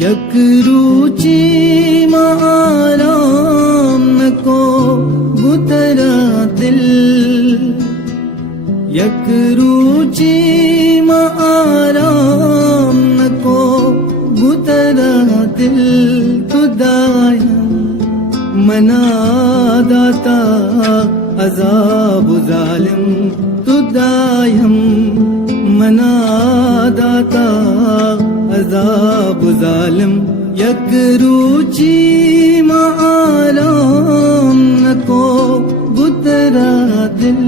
यक रुचि आराम नको गुतरा दिल, यक रुचि आराम नको गुतरा दिल, खुदाया मना दाता अज़ाब ज़ालिम, खुदायम मना दाता अज़ाब ज़ालिम, यक रुचि आराम नको गुतरा दिल।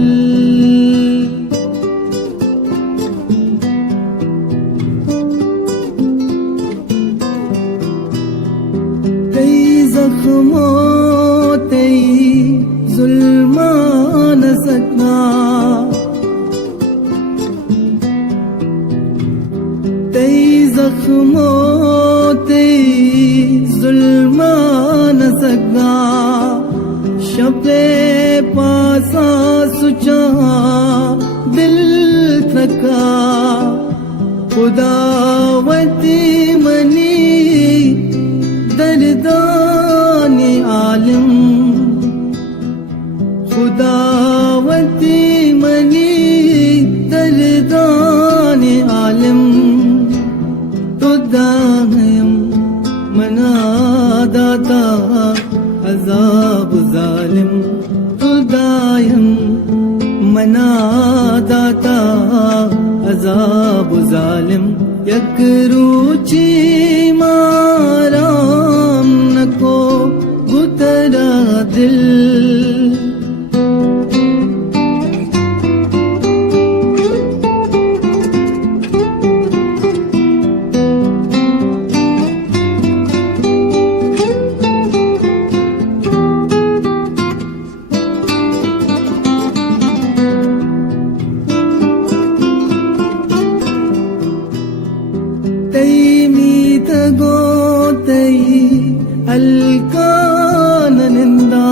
तई ज़ख्मो तई ज़ुल्मा न सकना, तई ज़ख्मो तई ज़ुल्मा न सकना, शबे पासा सुचा दिल थका, खुदावती मनी दर्दानी आलिम, खुदावती मनी दर्दानी आलिम, खुदायम मना दाता अज़ाब ज़ालिम, खुदायम मना दाता अज़ाब ज़ालिम, यक रुचि आराम नको गुतरा दिल। तई मीत गो तई अलका